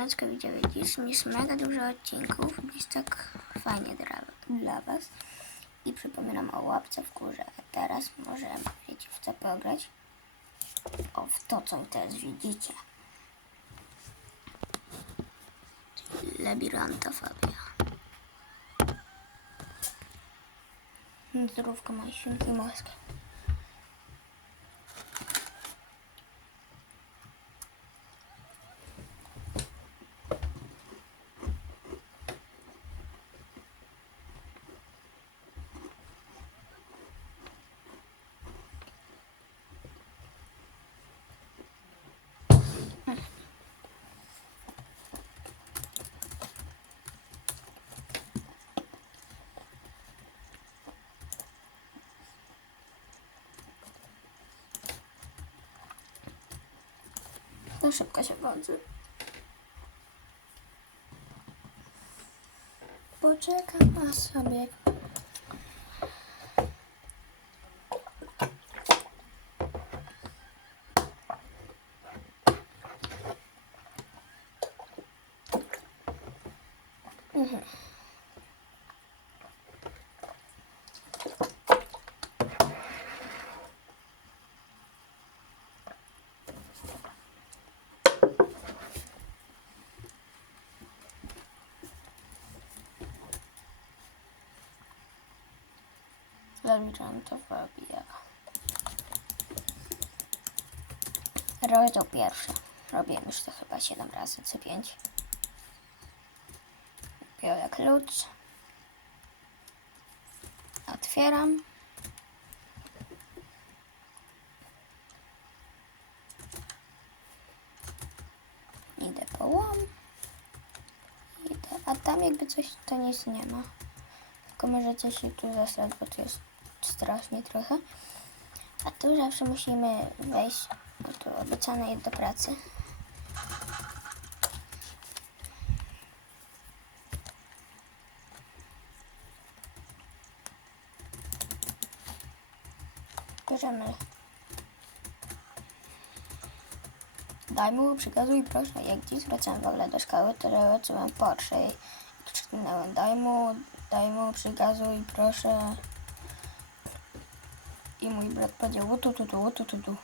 słoneczko widziałem dziś, jest mega dużo odcinków, jest tak fajnie dla, dla Was. I przypominam o łapce w górze. A teraz możemy, wiecie, w co pograć? O, w to, co teraz widzicie. Labiryntofobia. Zdrówko mojej świnki morskie. Szybko się wodzę. Poczekam na sobie. Labiryntofobia. Rozdział pierwszy. Robiłem już to chyba 7 razy, co 5. Biorę klucz. Otwieram. Idę po łom. Idę. A tam jakby coś to nic nie ma. Tylko możecie się tu zasrać, bo tu jest strasznie trochę. A tu zawsze musimy wejść, bo tu obiecane jest do pracy. Bierzemy. Daj mu, przykazuj proszę. Jak dziś wracałem w ogóle do szkoły, to zobaczyłem Porsche i krzyknąłem daj mu, daj mu, przykazuj proszę. I mój brat powiedział łutu tu tu łutu tu tu.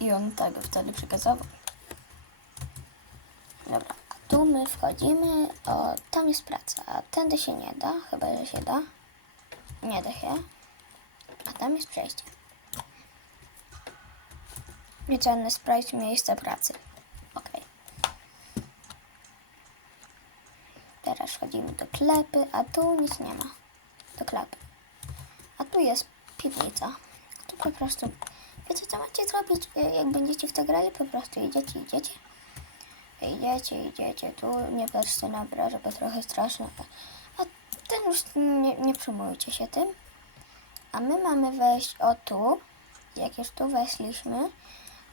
I on tak wtedy przekazował. Dobra, a tu my wchodzimy, o, tam jest praca, a tędy się nie da, chyba że się da. Nie da się. A tam jest przejście. Niecenne sprawdź miejsce pracy. Ok. Teraz wchodzimy do klepy, a tu nic nie ma. Do klepy. A tu jest piwnica. Tu po prostu, wiecie co macie zrobić, y, jak będziecie w to grali? Po prostu idziecie, idziecie. Idziecie, idziecie. Tu nie patrzcie na obraże, bo trochę straszne. A ten już nie, nie przejmujcie się tym. A my mamy wejść o tu. Jak już tu weszliśmy,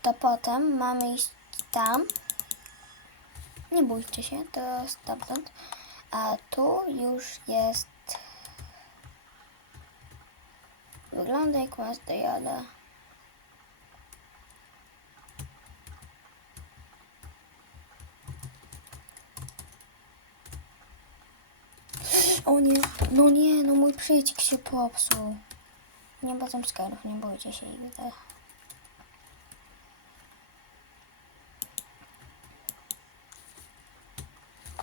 to potem mamy iść tam. Nie bójcie się, to stamtąd. A tu już jest. Wygląda jak Mazda. O nie, no nie, no mój przycisk się popsuł. Nie boję skarów, nie bójcie się tak.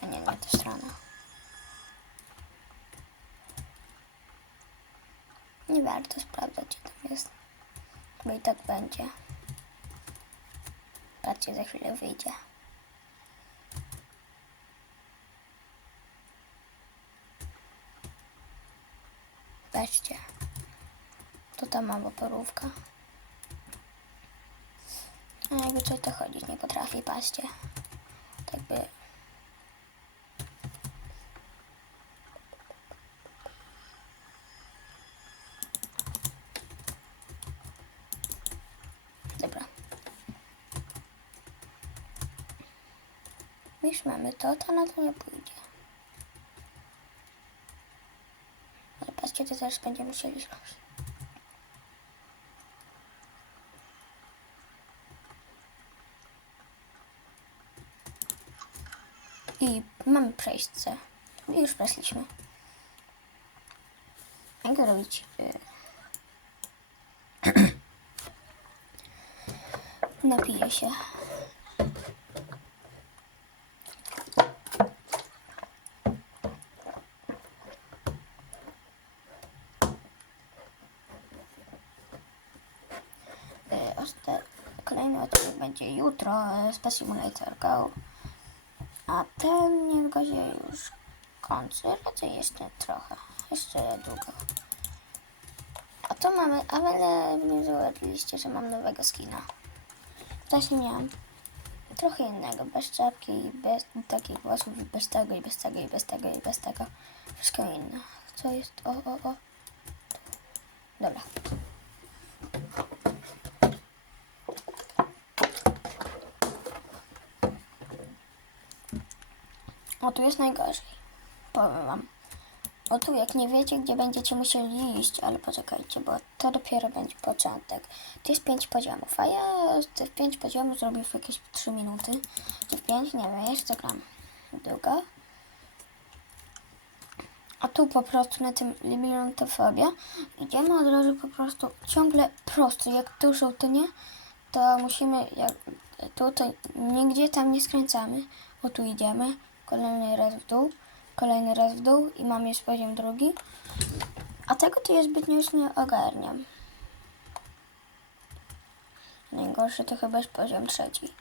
A nie, nie ta strona. Nie warto sprawdzać, czy tam jest. Bo i tak będzie. Patrzcie, za chwilę wyjdzie. Patrzcie. To tam mała porówka. A jakby coś to chodzić nie potrafi, patrzcie. Tak by... Dobra. Mamy to, to na to nie pójdzie. Ale patrzcie, to też będziemy musieli zrobić. I mamy przejście. I już przeszliśmy. Jak robić? Napiję się. Y, osta- Kolejny odcinek będzie jutro Pet Simulator Go. A ten niech będzie już kończy. Raczej jeszcze trochę. Jeszcze długo. A to mamy, ale nie zobaczyliście, że mam nowego skina. Wcześniej miałam trochę innego, bez czapki bez takich włosów bez tego i bez tego i bez tego i bez tego. Wszystko inne. Co jest? O, o, o. Dobra. O, tu jest najgorzej. Powiem wam. O tu, jak nie wiecie, gdzie będziecie musieli iść, ale poczekajcie, bo to dopiero będzie początek. To jest 5 poziomów, a ja te 5 poziomów zrobię w jakieś 3 minuty. Czy w 5? Nie wiem, jeszcze gram długo. A tu po prostu na tym libilontofobia idziemy od razu po prostu ciągle prosto. Jak tu żółtynie, to musimy, jak tutaj nigdzie tam nie skręcamy. O tu idziemy, kolejny raz w dół, kolejny raz w dół i mamy już poziom drugi. A tego to ja zbytnio już nie ogarniam. Najgorszy to chyba jest poziom trzeci.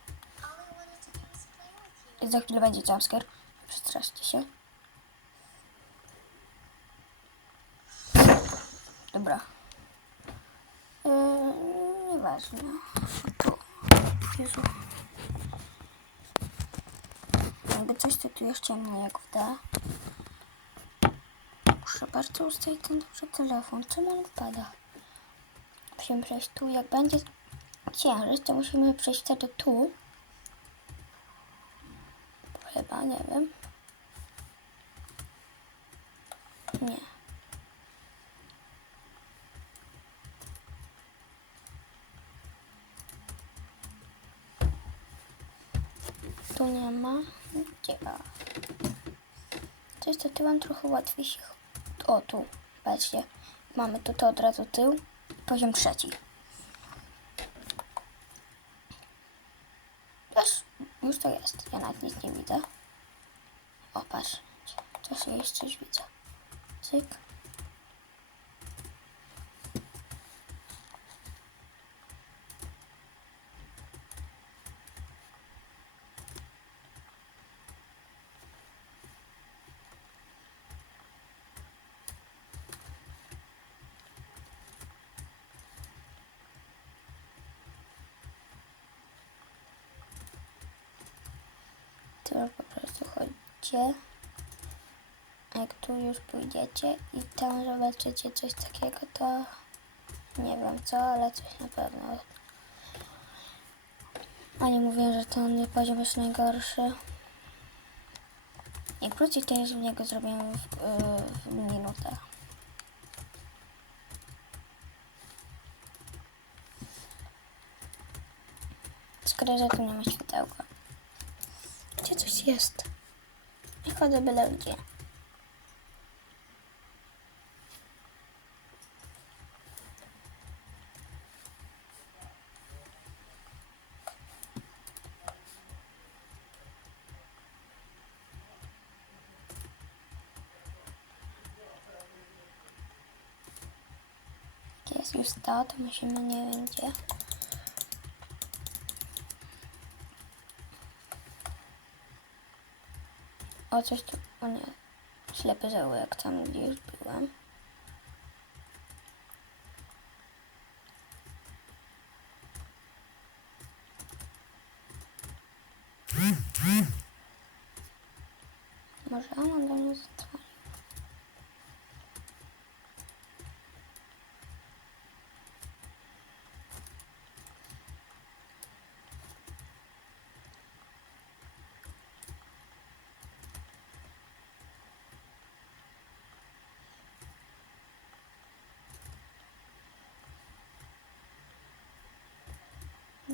I za chwilę będzie jumpscare. Przestraszcie się. Dobra. Yy, nieważne. Tu. Jezu. Coś, to tu jest ciemno jak w D. Muszę bardzo ustawić ten duży telefon. Czemu on wpada? Musimy przejść tu. Jak będzie księżyc, to musimy przejść wtedy tu. Chyba, nie wiem. Nie. Tu nie ma. Gdzie? A. To tyłem trochę łatwiej się... O, tu. Patrzcie. Mamy tutaj od razu tył. Poziom trzeci. Już, już to jest. Ja nawet nic nie widzę. O, patrz. Coś jeszcze coś widzę. Cyk. Tu po prostu chodźcie. Jak tu już pójdziecie i tam zobaczycie coś takiego, to nie wiem co, ale coś na pewno. Oni mówią, że ten poziom jest najgorszy. Jak wrócić, to już w niego zrobię w, w minutę. Szkoda, że tu nie ma światełka. Gdzie coś jest? Nie chodzę byle gdzie. Jest już to, to musimy nie wiem gdzie. O, coś tu... O nie. Ślepy zaułek, tam gdzie już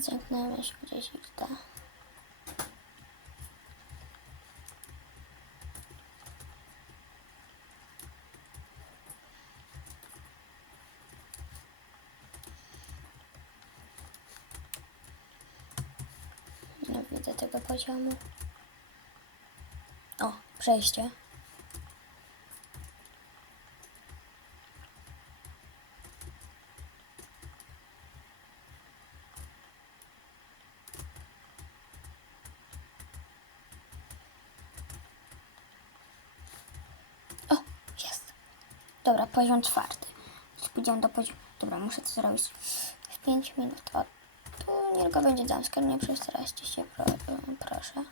zamknąłem da. Nie widzę tego poziomu. O, przejście. Poziom czwarty. Pójdziemy do poziomu. Dobra, muszę to zrobić w 5 minut. O, tu niedługo będzie damska, nie przestraszcie się, pro, proszę.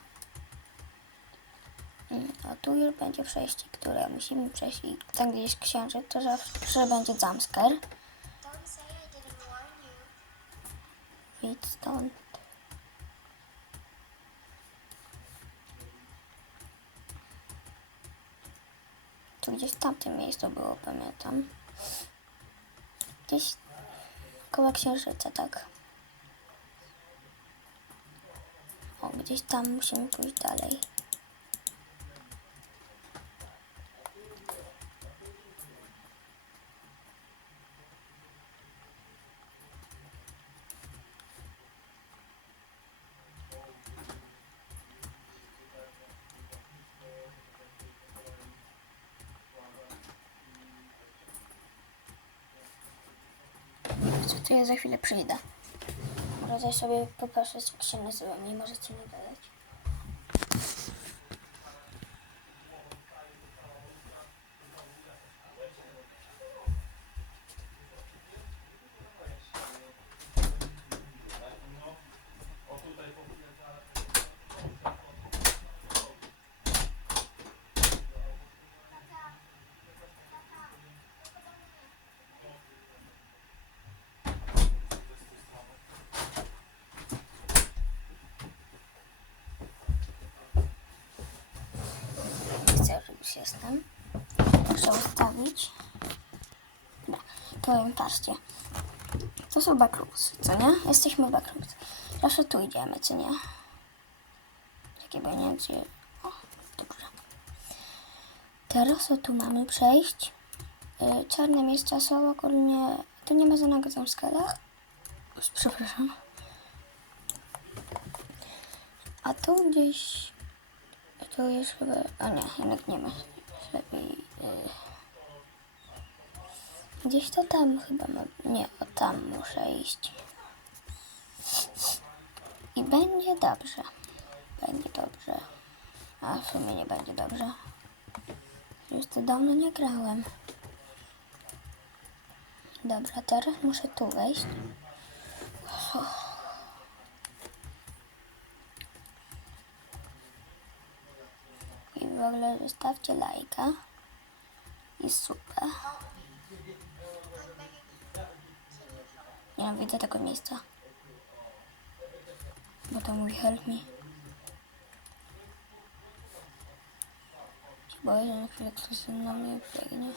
Mm, A tu już będzie przejście, które musimy przejść i tam gdzie jest księżyc, to zawsze będzie jumpscare. Don't say I didn't warn you. Tu gdzieś w tamtym miejscu było, pamiętam. Gdzieś koło księżyca, tak. O, gdzieś tam musimy pójść dalej. Co to ja za chwilę przyjdę. Może sobie popatrzeć, jak się nazywam i możecie mi dodać. Chcę, że już jestem. Muszę ustawić. Dobra, powiem, patrzcie. To są backroomsy, co nie? Jesteśmy w backroomsy. Zawsze tu idziemy, co nie? Takie bo nie. O, dobrze. Teraz tu mamy przejść? Yy, czarne miejsca są ogólnie... Tu nie ma żadnego tam skalach. Przepraszam. A tu gdzieś... Tu jest chyba... A nie, jednak nie ma. Lepiej... Yy. Gdzieś to tam chyba ma... Nie, o tam muszę iść. I będzie dobrze. Będzie dobrze. A w sumie nie będzie dobrze. Już to dawno nie grałem. Dobra, teraz muszę tu wejść. I w ogóle zostawcie lajka. I super. Nie widzę tego miejsca. Bo to mówi help me. Boję, że ktoś na mnie biegnie.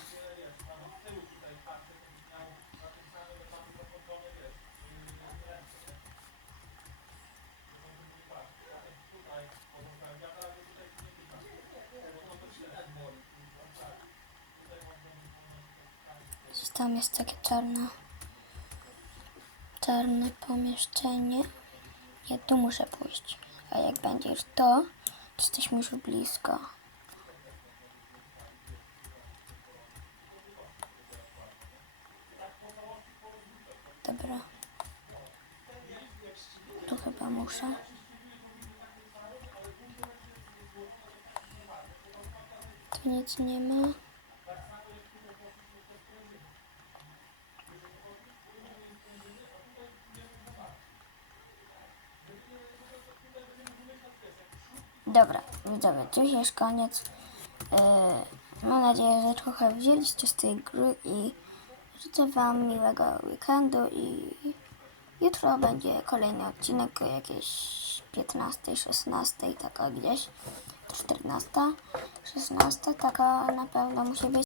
Tam jest takie czarne, czarne pomieszczenie. Ja tu muszę pójść. A jak będzie już to, to jesteśmy już blisko. Dobra. Tu chyba muszę. Tu nic nie ma. Dobra, widzowie, dziś jest koniec. Yy, mam nadzieję, że trochę wzięliście z tej gry i życzę Wam miłego weekendu i jutro będzie kolejny odcinek o jakieś 15, 16, taka gdzieś, 14, 16, taka na pewno musi być.